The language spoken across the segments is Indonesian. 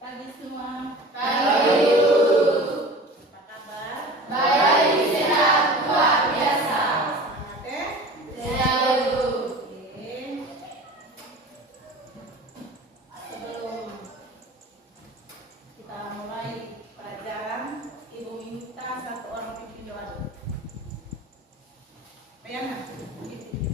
Pagi semua. Pagi. Apa kabar? Baik, sehat, luar biasa. Semangat ya? Sehat, Ibu. Oke. Sebelum kita mulai pelajaran, Ibu minta satu orang pimpin doa dulu. Bayana, semuanya berdiri.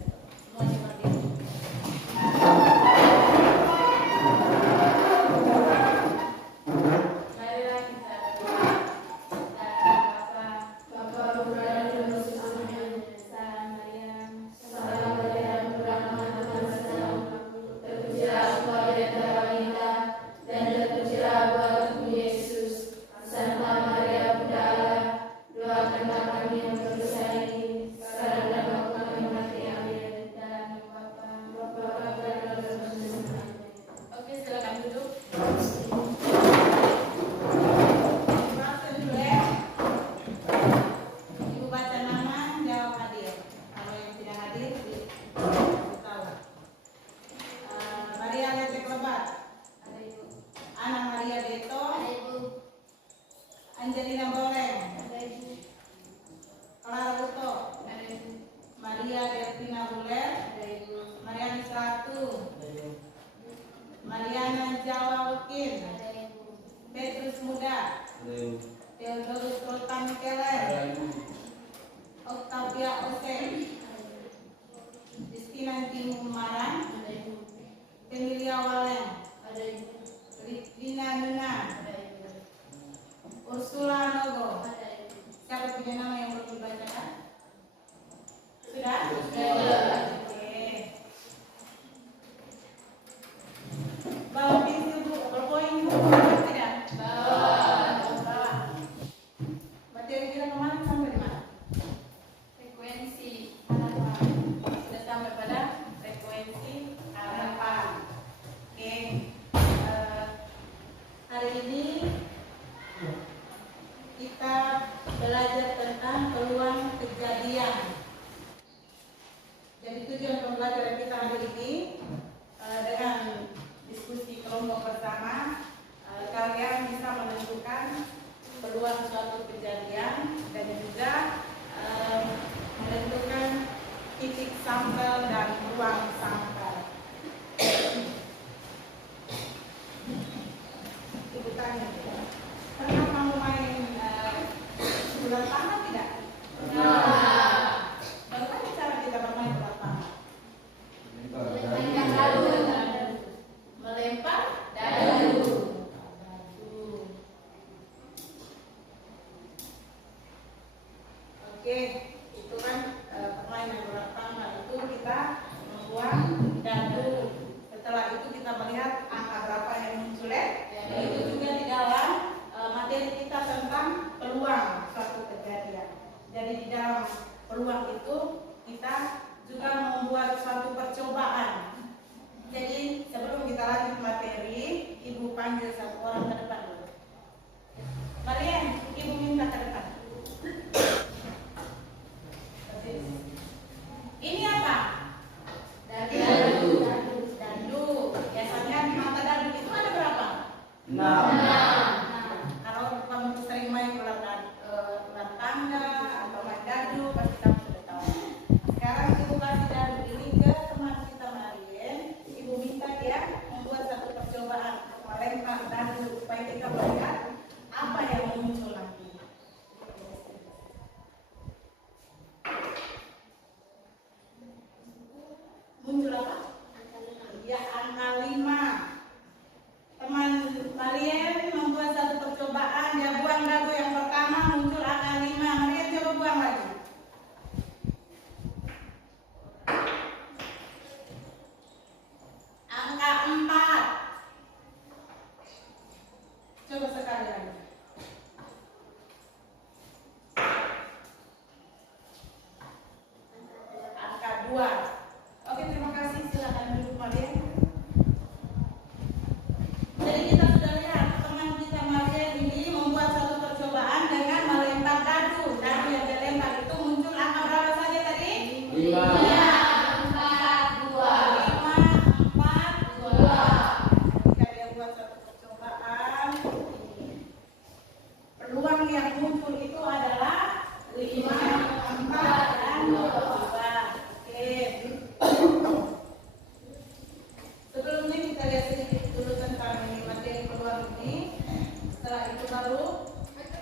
Marilah kita berdoa. Bapa, Putra, dan Roh Kudus. Amin. Salam Maria, berahmat Tuhan bersamamu. Terpujilah Engkau di antara wanita, dan terpujilah buah tubuhmu Yesus. Santa Maria, Bunda Allah, doakanlah kami yang berdosa ini, sekarang dan waktu kami mati. Amin. Dalam nama Bapa, dan Roh Kudus. Amin. Oke, silakan duduk. Langsung dulu ya. Ibu baca nama, jawab hadir. Kalau yang tidak hadir, tahu. Maria Lete Klebat, Ada Ibu. Ana Maria Beto, Ada Ibu. Angelina Boreng, Ada Ibu. Clara Luto, Ada Ibu. Maria Delvina Buler, Ada Ibu. Mariani Ratu, Mariana Jawa Ukin, Ada Ibu. Petrus Muda, Theodorus Sultan Keller, Octavia Ose, Justina Timumaran, Ada Ibu. Emilia Waleng, Ada Ibu. Ridina Nuna, Ada Ibu. Ursula Nogo. Ada Ibu. Siapa punya nama yang belum dibacakan? Sudah? Sudah. Oke. Bawa pintu Bu, berpoin Bu, bawa tidak? Bawa. Materi kita kemarin sampai di mana? Frekuensi Harapan. Sudah sampai pada frekuensi harapan. Oke. Hari ini kita belajar tentang peluang kejadian. Jadi tujuan pembelajaran kita hari ini dengan diskusi kelompok bersama, kalian bisa menentukan peluang suatu kejadian dan juga menentukan titik sampel dan ruang sampel. Ibu tanya, pernah kamu main bola tangan tidak? Bagaimana cara kita bermain bola tangan? melempar dadu. Melempar Dadu. dadu. Oke, itu kan permainan bola tangan itu kita membuat dadu. Setelah itu kita melihat angka berapa yang muncul ya. Itu juga di dalam materi kita tentang peluang suatu kejadian. Jadi di dalam peluang itu kita juga membuat suatu percobaan. Jadi sebelum kita lanjut materi, Ibu panggil satu orang ke depan dulu. Marian, Ibu minta ke depan. Ini apa? Dadu. Dadu. Biasanya di mata dadu itu ada berapa? Nah. Nah, kalau kamu sering main bola tangga atau main dadu, pasti kamu sudah tahu. Sekarang Ibu kasih dadu ini ke teman kita Marien. Ibu minta dia membuat satu percobaan melempar dadu supaya lihat sedikit dulu tentang ini materi peluang ini. Setelah itu baru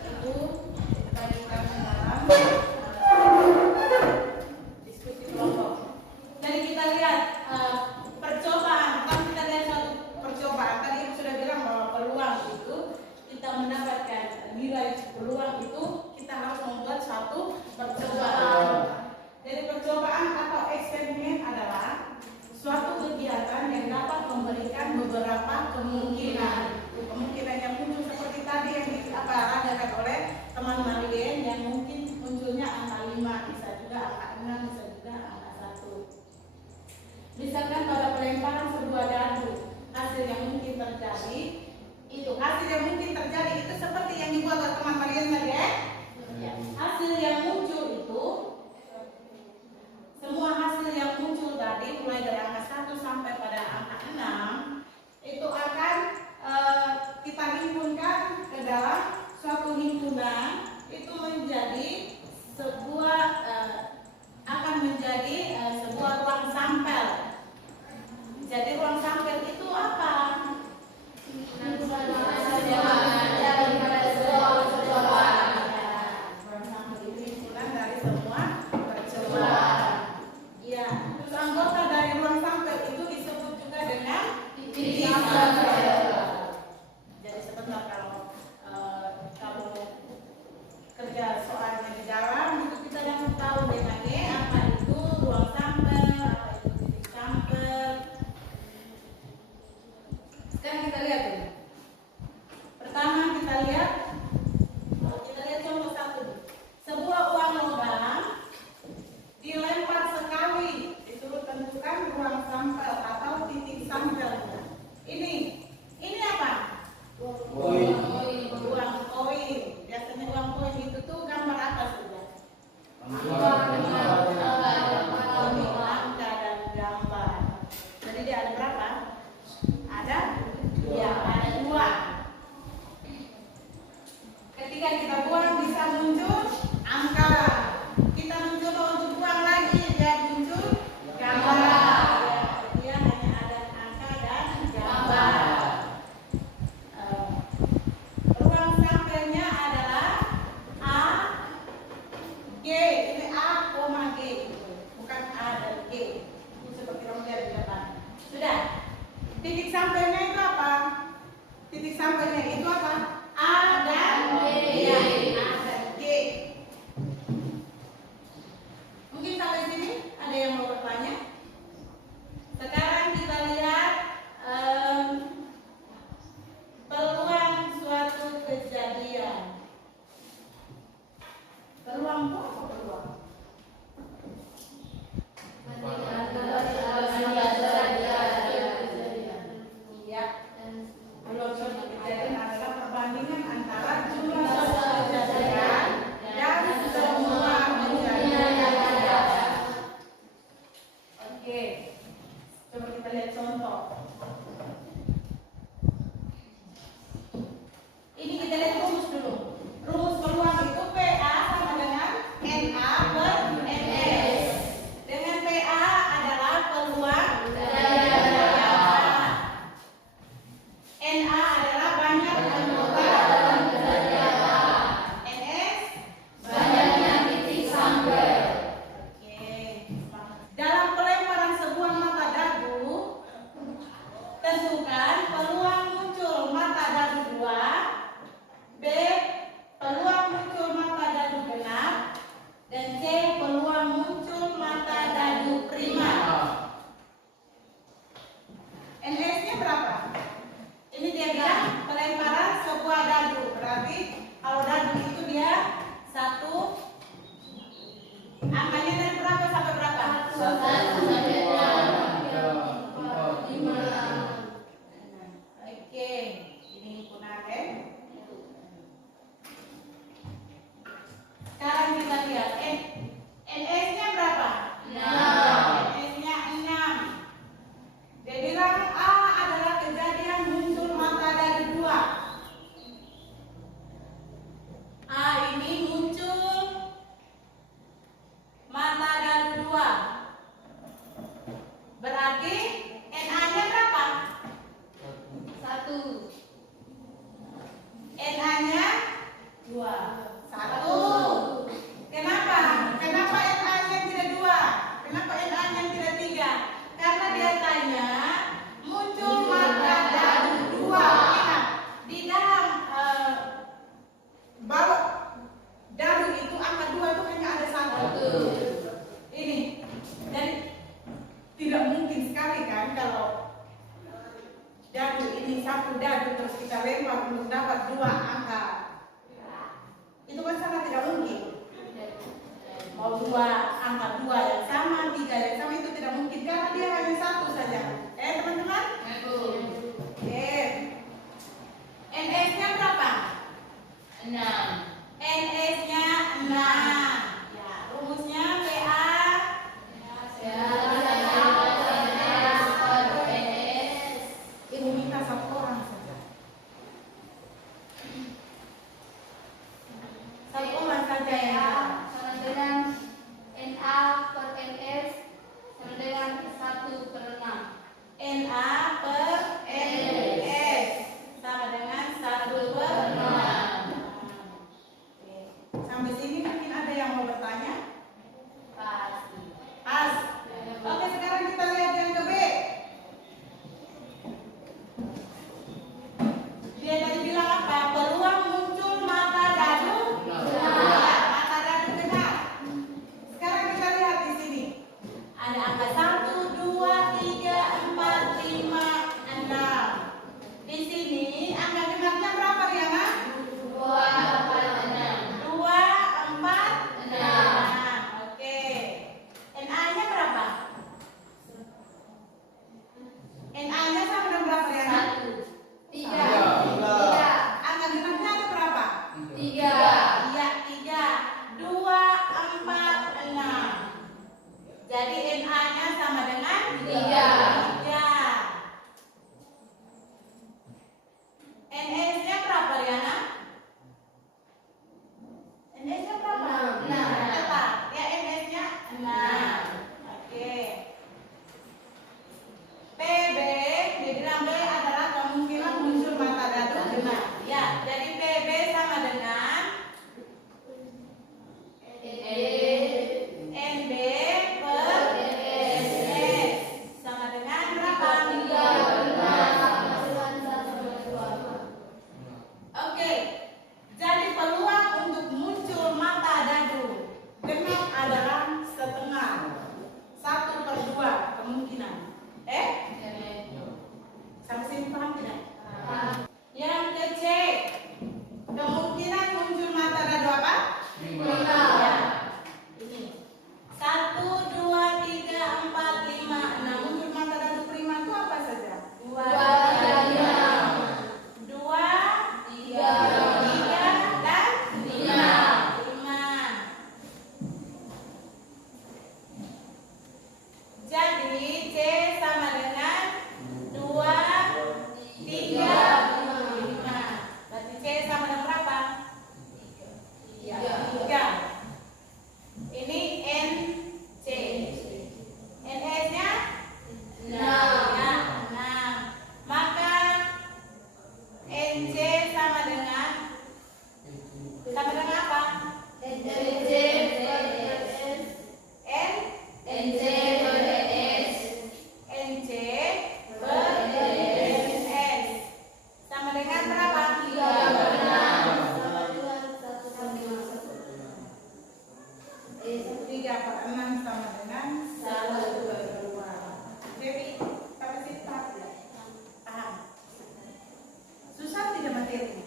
itu kita dalam diskusi kelompok. Jadi kita lihat percobaan. Pertama kita lihat suatu percobaan. Tadi Ibu sudah bilang bahwa peluang itu kita mendapatkan nilai peluang itu kita harus membuat suatu percobaan. Jadi percobaan atau eksperimen adalah suatu kegiatan yang dapat memberikan beberapa kemungkinan. Kemungkinan yang muncul seperti tadi yang diadakan oleh teman Marien yang mungkin munculnya angka 5, bisa juga angka 6, bisa juga angka 1. Misalkan pada pelemparan sebuah dadu, hasil yang mungkin terjadi itu seperti yang dibuat oleh teman Marien tadi ya. Hasil yang muncul itu semua hasil yang muncul tadi mulai dari angka 1 sampai pada angka 6 itu akan kita himpunkan ke dalam suatu himpunan, itu menjadi sebuah akan menjadi sebuah ruang sampel. Jadi ruang sampel itu apa? Anggota dari ruang sampel itu disebut juga dengan titik sampel. Jadi sebentar kalau kamu kerja soalnya di dalam itu kita yang tahu dengannya apa itu ruang sampel, apa itu titik sampel. Sekarang kita lihat dulu. Pertama kita lihat contoh 1. Sebuah uang logam dilempar sekali, disuruh tentukan ruang sampel atau titik sampelnya. Ini apa? Uang koin. Biasanya uang koin itu tuh gambar apa sudah? Angka dan gambar. Jadi dia ada berapa? Ada 2. Ketika kita buang bisa muncul angka. Kita mencoba untuk buang lagi, dia muncul gambar. Dia hanya ada angka dan gambar. Ruang sampelnya adalah A, G. Ini A, G, bukan A dan G. Ini seperti kamu lihat di depan. Sudah. Titik sampelnya itu apa? Titik sampelnya itu apa? A dan G. A dan G. Mungkin sampai sini ada yang mau bertanya? Sekarang kita lihat peluang suatu kejadian. Peluang apa peluang? Iya. Peluang suatu kejadian adalah perbandingan antara jumlah suatu kejadian dan semua kejadian yang ada. Oke, coba kita lihat contoh. Ini kita lihat rumus dulu. Rumus peluang itu PA sama dengan NA per NS. Dengan PA adalah peluang NA adalah banyak anggota dalam kejadian. NS banyaknya titik sampel. Oke. Dalam pelemparan sebuah mata dadu, tentukan peluang muncul mata dadu 2, B peluang muncul mata dadu genap, dan C peluang muncul mata dadu prima. NS-nya berapa? Ini dia bilang pelemparan sebuah dadu. Berarti kalau dadu itu dia 1, angkanya dari berapa sampai berapa? 1 sampai 5. Oke, ini himpunan. Sekarang kita lihat NS-nya berapa? 6. NS-nya ini satu dadu terus kita lempar untuk dapat dua angka, itu kan sangat tidak mungkin. Mau dua angka dua yang sama, tiga yang sama itu tidak mungkin karena dia hanya satu saja. Teman-teman? NS-nya berapa? 6. NS-nya 6. Ya, rumusnya PA. Ibu minta satu orang saja. Satu orang saja ya. Sama dengan NA per NS sama dengan 1/6. NA per NS sama dengan 1/6. Oke. Sampai sini mungkin ada yang mau bertanya? Pasti. Pas. Oke, sekarang kita lihat yang ke B. Dia tadi bilang apa? Peluang muncul mata dadu. Mata dadu benar. Sekarang kita lihat di sini. Ada angka 1, 2, 3, 4, 5, 6. Di sini angka genapnya berapa, Riana? 2, 4, 6. 2, 4, 6. Oke. NA-nya berapa? NA-nya sama dengan berapa, Riana? 3. Angka genapnya ada berapa? 3. Iya, 3. 2, 4, 6. Jadi NA-nya sama dengan 3. 3. NS-nya berapa, Riana? NS-nya berapa? 6. Tetap. Ya, NS-nya 6. Oke. PB, dibilang B adalah kemungkinan muncul mata dadu genap. Ya, jadi PB sama dengan NB per NS sama dengan berapa? 3. Oke. Jadi peluang untuk muncul mata dadu genap adalah setengah. 1/2 kemungkinan. Sampai sini paham tidak? Yang ke C, kemungkinan muncul mata dadu apa? Ya. Ini 1, 2, 3, 4, 5, 6. Muncul mata dadu prima itu apa saja? 2, 3, dan 5. Jadi C sama dengan 2, 3, 5. Berarti C sama dengan berapa? 3. Ini NC. NS-nya 6. ya, 6. Maka NC sama dengan apa? N NC per NS sama dengan berapa? 3/6 sama dengan 1/2. Jadi, sampai sini paham tidak? Paham? Susah tidak materi?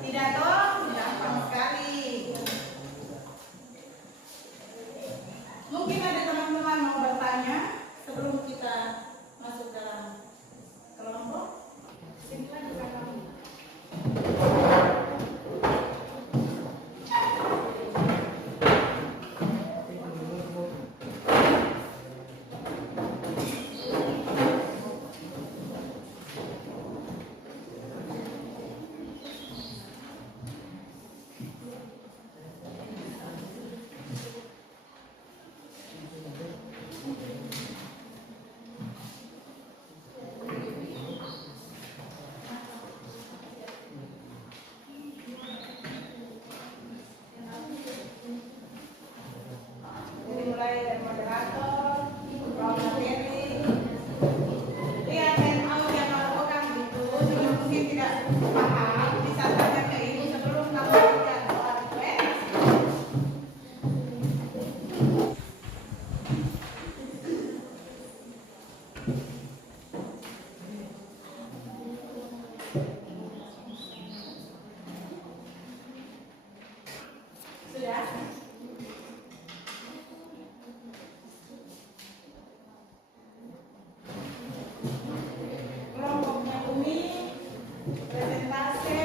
Tidak toh? Gampang sekali. Mungkin ada teman-teman mau bertanya sebelum kita masuk dalam kelompok. Silakan kami. Jadi mulai dari moderator, ruang materi, lihat handout yang kalau pegang gitu, juga mungkin tidak paham, bisa tanya ke ibu sebelum kamu lihat soal itu. Sudah? Kelompoknya Umi presentasi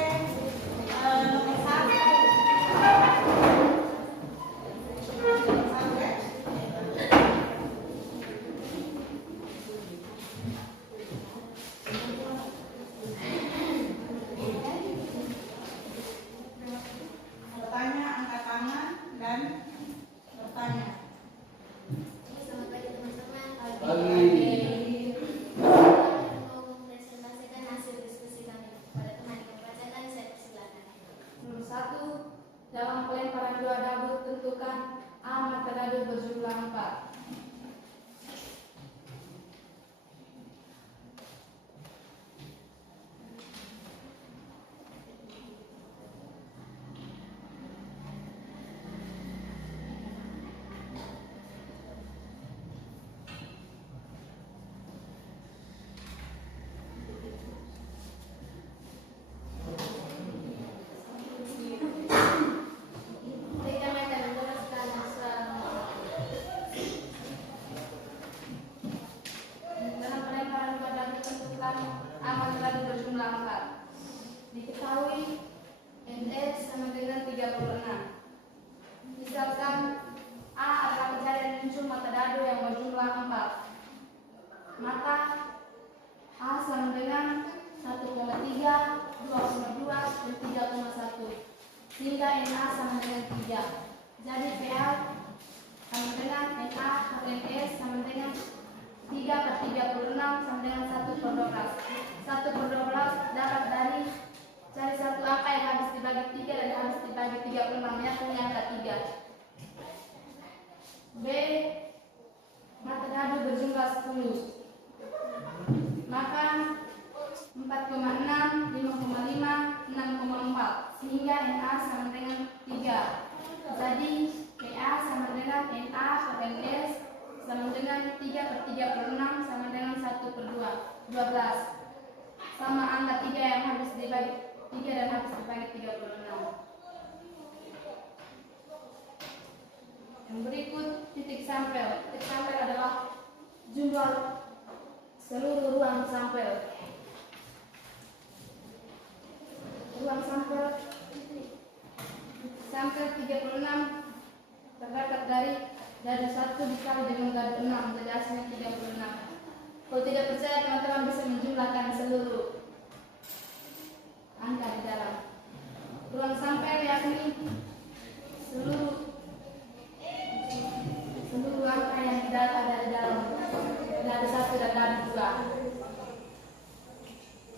nomor 1. Bertanya, angkat tangan dan bertanya. Selamat pagi teman-teman. Pagi. Mau mempresentasikan hasil diskusi kami pada teman yang membacakan, saya persilakan. Nomor 1. Dalam pelemparan dua dadu tentukan A mata dadu berjumlah 4. Baik, kami akan meneruskan soal nomor 4. Dalam pelemparan dua dadu tentukan A mata dadu berjumlah 4. Diketahui NS sama dengan 36. Misalkan A adalah kejadian muncul mata dadu yang berjumlah 4. Maka A sama dengan 1,3, 2,2, dan 3,1. Sehingga NA sama dengan 3. Jadi PA sama dengan NA per NS sama dengan 3 per 36 sama dengan 1 per 12. 1 per 12 dapat dari cari satu angka yang habis dibagi 3 dan habis dibagi 36, yakni angka 3. B. Mata dadu berjumlah 10. Maka 4,6, 5,5, 6,4 sehingga NA sama dengan 3. Jadi PA sama dengan NA per NS sama dengan 3 per 36 sama dengan 1 per 12 sama angka 3 yang habis dibagi 3 dan habis dibagi 36. Yang berikut titik sampel. Titik sampel adalah jumlah seluruh ruang sampel. Ruang sampel 36 terdapat dari dadu 1 dikali dengan dadu 6, jadi hasilnya 36. Kalau tidak percaya, teman-teman bisa menjumlahkan seluruh angka di dalam ruang sampel, yakni seluruh angka yang ada di dalam dadu 1 dan dadu 2.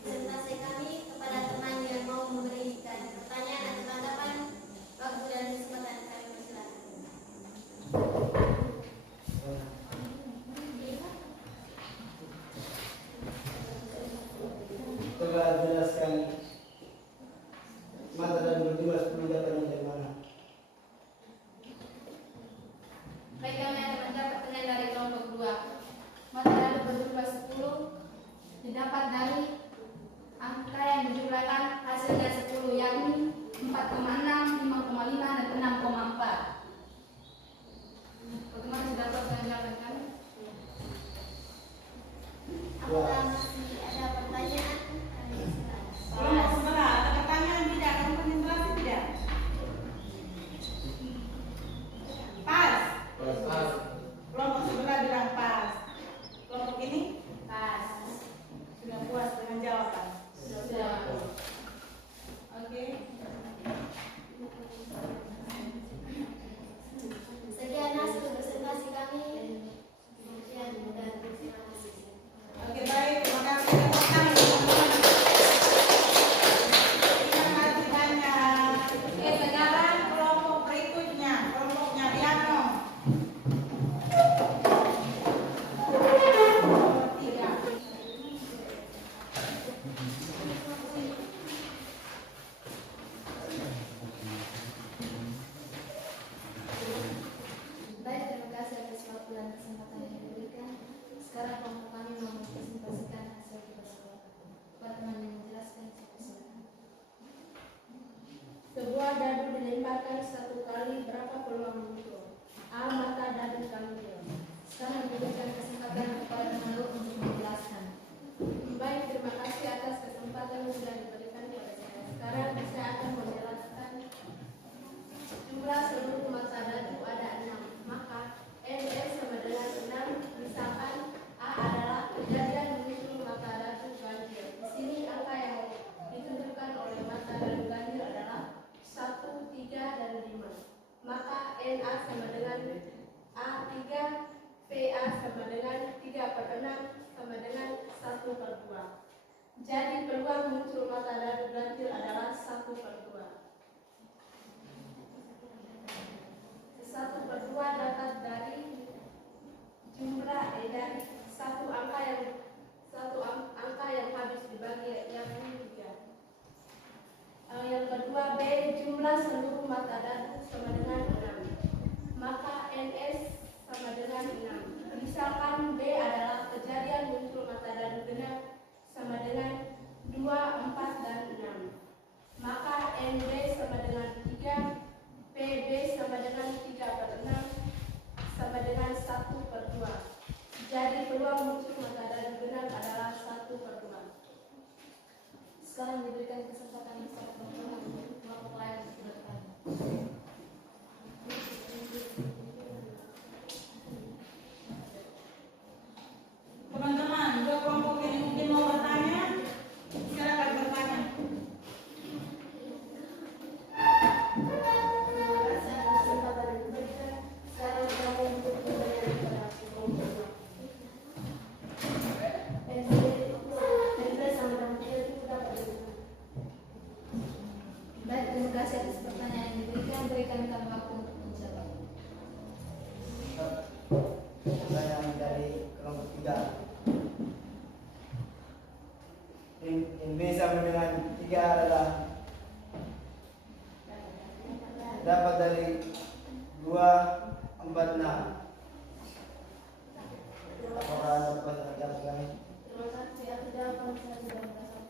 Presentasi kami kepada teman yang mau memberikan pertanyaan atau tanggapan, waktu dan kesempatan kami persilakan. Coba jelaskan mata dadu berjumlah 10 dapatnya dari mana? Baik, kami akan menjawab pertanyaan dari kelompok 2. Mata dadu berjumlah 10 didapat dari angka yang dijumlahkan hasilnya 10, yakni 4,6, 5,5, dan 6,4. Bagaimana sudah selesai jawaban kami? Apakah masih ada pertanyaan? Kami persilakan. Kelompok sebelah ada pertanyaan tidak? Kamu konsentrasi tidak? Pas. Kelompok sebelah bilang pas. Kelompok ini Pas. sudah puas dengan jawaban. Sudah. Oke. Sekian hasil presentasi kami. Sekian dan terima kasih. Oke, baik. Terima kasih. Tepuk tangan, teman-teman. Terima kasih banyak. Oke, sekarang kelompok berikutnya, kelompoknya Riano. Nomor 3. disebarkan satu kali berapa peluang muncul? A. Mata dan ganjil. Sekarang diberikan kesempatan kepada Malu untuk menjelaskan. Baik, terima kasih atas kesempatan yang sudah diberikan kepada saya. Sekarang saya akan menjelaskan jumlah seluruh mata dadu ada 6. Maka NS sama dengan 6. Misalkan A adalah kejadian muncul mata dadu ganjil. Di sini angka yang ditunjukkan oleh mata dadu ganjil adalah 1, 3, dan 5. Maka NA sama dengan A3, PA sama dengan 3/6 sama dengan 1/2. Jadi peluang muncul mata dadu ganjil adalah 1/2. 1/2 dapat dari jumlah dari satu angka yang habis dibagi yang 3. Yang kedua, B, jumlah seluruh mata dadu sama dengan 6. Maka NS sama dengan 6. Misalkan B adalah kejadian muncul mata dadu genap sama dengan 2, 4, dan 6. Maka NB sama dengan 3, PB sama dengan 3/6 sama dengan 1/2. Jadi peluang muncul mata dadu genap adalah 1/2. Sekarang diberikan kesempatan kepada Malu untuk melakukan lain bertanya. Teman-teman, dua kelompok yang mungkin mau bertanya, silakan bertanya. Terima kasih atas kesempatan yang diberikan. Sekarang kami untuk memberikan kepada kelompok. NB sama dengan 3 itu dapat dengan. Baik, terima kasih atas pertanyaan yang diberikan. Berikan kami waktu untuk menjawab. Pertanyaan dari kelompok 3. NB sama dengan 3 adalah dapat dari 2, 4, 6. Apakah Anda dapat menjelaskan? Terima kasih atas jawaban saya sudah merasakan.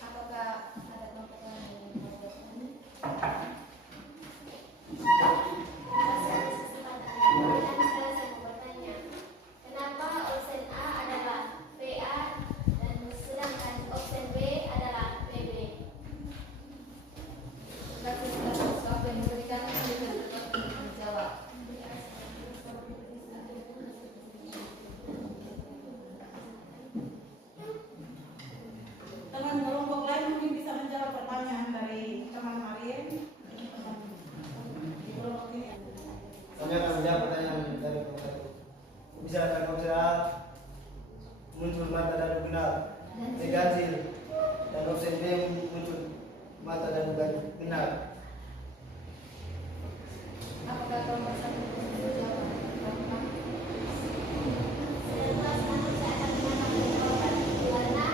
Apakah ada kelompok lain yang ingin bertanya? Saya mau bertanya, kenapa opsi A adalah PA dan sedangkan opsi B adalah PB? Baik, terima kasih atas waktu yang diberikan. Berikan kesempatan untuk menjawab. Teman kelompok lain mungkin bisa menjawab pertanyaan dari teman Marin. Di kelompok ini. Saya akan menjawab pertanyaan dari kelompok 1. Misalkan opsi A muncul mata dadu genap ganjil dan opsi B muncul mata dadu genap. Apakah kelompok satu bisa menjawab? Karena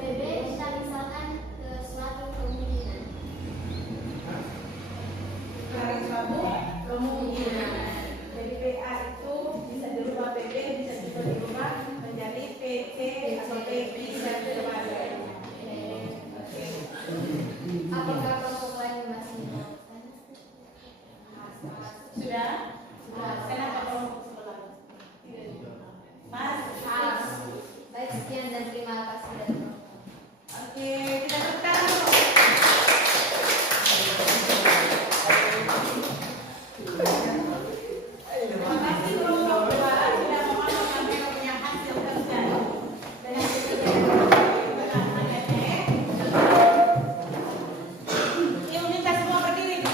PB bisa misalkan ke suatu kemungkinan. Dari suatu kemungkinan. Jadi PA itu bisa dirubah PB, bisa juga dirubah menjadi PC atau PB dan sebagainya. Oke. Apakah kelompok lain masih menjawab? Sudah? Kenapa kelompok sebelah? Mas? Baik, sekian dan terima kasih dari kelompok. Oke, kita tepuk tangan dulu. Terima kasih kelompok 2 sudah memamerkan mereka punya hasil kerja. Dan yang ketiga, yuk minta semua berdiri. Berdiri.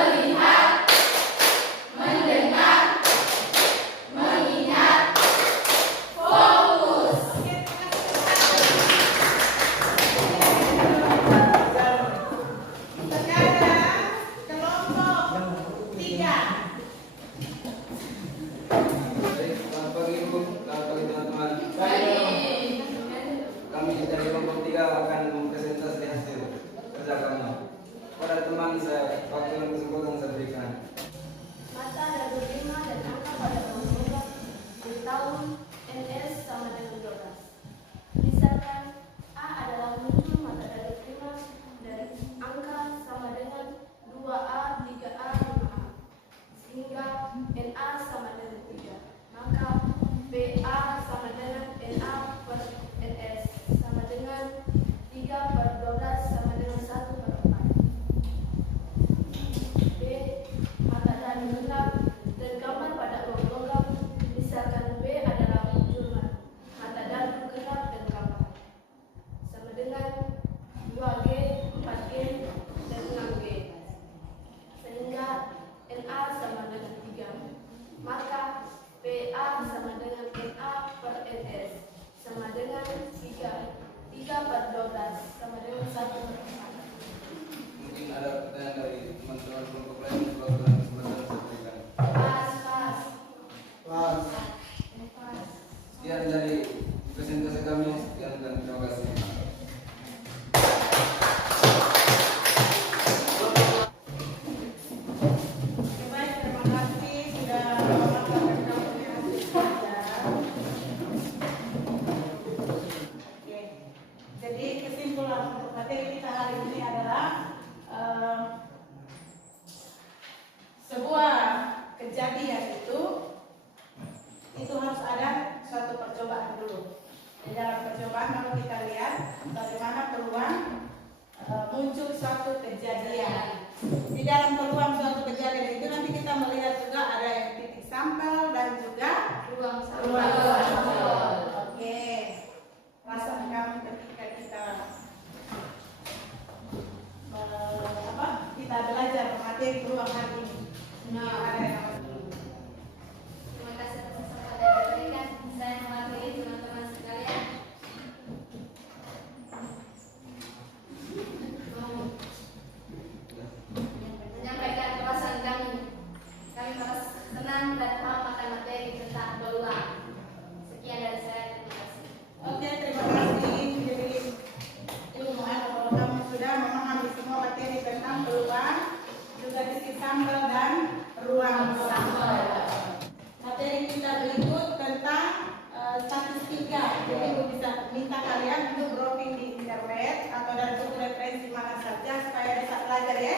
Melihat, mendengar, suatu kejadian. Di dalam peluang suatu kejadian itu nanti kita melihat juga ada yang titik sampel dan juga ruang ruang sampel. sampel. Oke. Perasaan kamu ketika kita belajar materi ruang hari ini. Ada yang Terima kasih atas kesempatan yang diberikan. Saya mewakili teman-teman sekalian. Menyampaikan perasaan kami. Kami merasa senang dan paham akan materi tentang peluang. Sekian dari saya. Terima kasih. Oke, terima kasih. Jadi ilmuwan kalau kamu sudah memahami semua materi tentang peluang, juga titik sampel dan ruang sampel. Materi kita berikut tentang statistika. Jadi Ibu bisa minta kalian untuk browsing di internet atau dari buku referensi mana saja supaya bisa belajar ya.